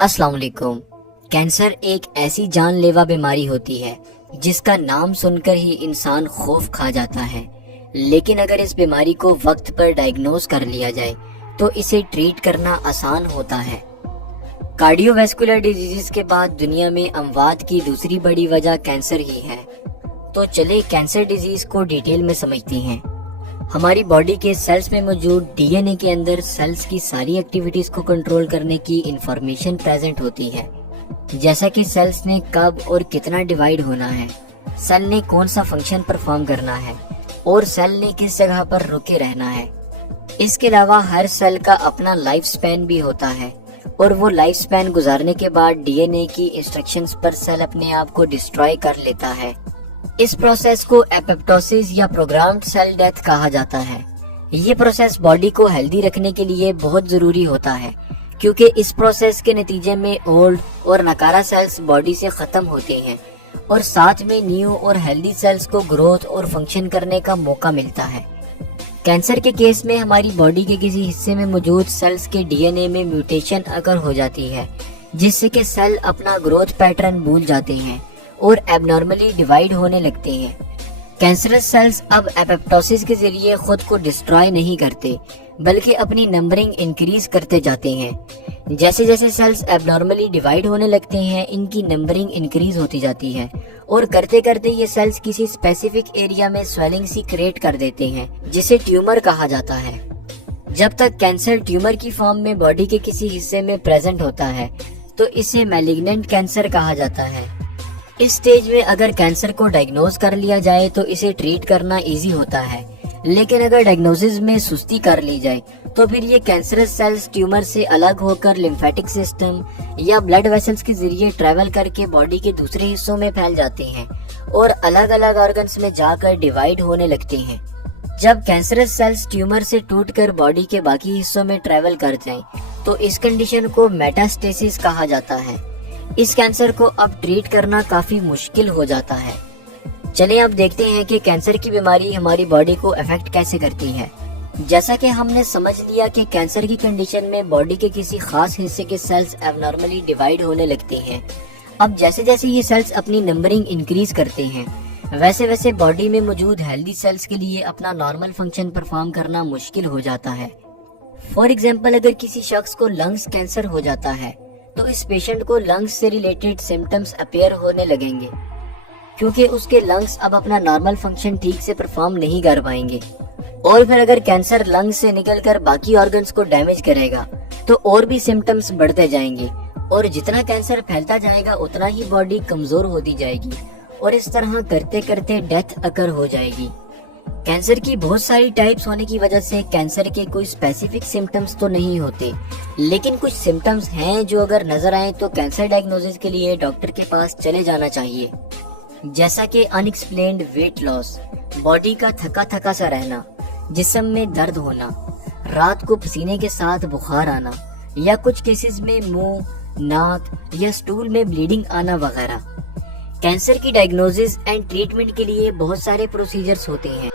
अस्सलाम वालेकुम। कैंसर एक ऐसी जानलेवा बीमारी होती है जिसका नाम सुनकर ही इंसान खौफ खा जाता है, लेकिन अगर इस बीमारी को वक्त पर डायग्नोज कर लिया जाए तो इसे ट्रीट करना आसान होता है। कार्डियोवैस्कुलर डिजीजेस के बाद दुनिया में अमवात की दूसरी बड़ी वजह कैंसर ही है। तो चले कैंसर डिजीज को डिटेल में समझते हैं। हमारी बॉडी के सेल्स में मौजूद डीएनए के अंदर सेल्स की सारी एक्टिविटीज को कंट्रोल करने की इंफॉर्मेशन प्रेजेंट होती है, जैसा कि सेल्स ने कब और कितना डिवाइड होना है, सेल ने कौन सा फंक्शन परफॉर्म करना है और सेल ने किस जगह पर रुके रहना है। इसके अलावा हर सेल का अपना लाइफ स्पैन भी होता है और वो लाइफ स्पैन गुजारने के बाद डीएनए की इंस्ट्रक्शंस पर सेल अपने आप को डिस्ट्रॉय कर लेता है। इस प्रोसेस को एपोप्टोसिस या प्रोग्राम्ड सेल डेथ कहा जाता है। ये प्रोसेस बॉडी को हेल्दी रखने के लिए बहुत जरूरी होता है, क्योंकि इस प्रोसेस के नतीजे में ओल्ड और नकारा सेल्स बॉडी से खत्म होते हैं और साथ में न्यू और हेल्दी सेल्स को ग्रोथ और फंक्शन करने का मौका मिलता है। कैंसर के केस में हमारी बॉडी के किसी हिस्से में मौजूद सेल्स के डीएनए में म्यूटेशन अगर हो जाती है, जिससे कि सेल अपना ग्रोथ पैटर्न भूल जाते हैं और एबनॉर्मली डिवाइड होने लगते हैं। कैंसरस सेल्स अब एपोप्टोसिस के जरिए खुद को डिस्ट्रॉय नहीं करते, बल्कि अपनी नंबरिंग इंक्रीज करते जाते हैं। जैसे जैसे सेल्स एबनॉर्मली डिवाइड होने लगते हैं, इनकी नंबरिंग इंक्रीज होती जाती है और करते करते ये सेल्स किसी स्पेसिफिक एरिया में स्वेलिंग सी क्रिएट कर देते हैं, जिसे ट्यूमर कहा जाता है। जब तक कैंसर ट्यूमर की फॉर्म में बॉडी के किसी हिस्से में प्रेजेंट होता है तो इसे मैलिग्नेंट कैंसर कहा जाता है। इस स्टेज में अगर कैंसर को डायग्नोज कर लिया जाए तो इसे ट्रीट करना इजी होता है, लेकिन अगर डायग्नोसिस में सुस्ती कर ली जाए तो फिर ये कैंसरस सेल्स ट्यूमर से अलग होकर लिम्फेटिक सिस्टम या ब्लड वेसल्स के जरिए ट्रेवल करके बॉडी के दूसरे हिस्सों में फैल जाते हैं और अलग अलग ऑर्गन्स में जाकर डिवाइड होने लगते हैं। जब कैंसरस सेल्स ट्यूमर से टूटकर बॉडी के बाकी हिस्सों में ट्रेवल कर जाएं, तो इस कंडीशन को मेटास्टेसिस कहा जाता है। इस कैंसर को अब ट्रीट करना काफी मुश्किल हो जाता है। चलिए अब देखते हैं कि कैंसर की बीमारी हमारी बॉडी को अफेक्ट कैसे करती है। जैसा कि हमने समझ लिया कि कैंसर की कंडीशन में बॉडी के किसी खास हिस्से के सेल्स एबनॉर्मली डिवाइड होने लगते हैं। अब जैसे जैसे ये सेल्स अपनी नंबरिंग इंक्रीज करते हैं, वैसे वैसे बॉडी में मौजूद हेल्दी सेल्स के लिए अपना नॉर्मल फंक्शन परफॉर्म करना मुश्किल हो जाता है। फॉर एग्जाम्पल, अगर किसी शख्स को लंग्स कैंसर हो जाता है तो इस पेशेंट को लंग्स से रिलेटेड सिम्टम्स अपीयर होने लगेंगे, क्योंकि उसके लंग्स अब अपना नॉर्मल फंक्शन ठीक से परफॉर्म नहीं कर पाएंगे। और फिर अगर कैंसर लंग्स से निकलकर बाकी ऑर्गन्स को डैमेज करेगा तो और भी सिम्टम्स बढ़ते जाएंगे और जितना कैंसर फैलता जाएगा उतना ही बॉडी कमजोर होती जाएगी और इस तरह करते करते डेथ अकर हो जाएगी। कैंसर की बहुत सारी टाइप्स होने की वजह से कैंसर के कोई स्पेसिफिक सिम्टम्स तो नहीं होते, लेकिन कुछ सिम्टम्स हैं जो अगर नजर आए तो कैंसर डायग्नोसिस के लिए डॉक्टर के पास चले जाना चाहिए। जैसा कि अनएक्सप्लेन्ड वेट लॉस, बॉडी का थका थका सा रहना, जिस्म में दर्द होना, रात को पसीने के साथ बुखार आना या कुछ केसेस में मुंह, नाक या स्टूल में ब्लीडिंग आना वगैरह। कैंसर की डायग्नोसिस एंड ट्रीटमेंट के लिए बहुत सारे प्रोसीजर्स होते हैं।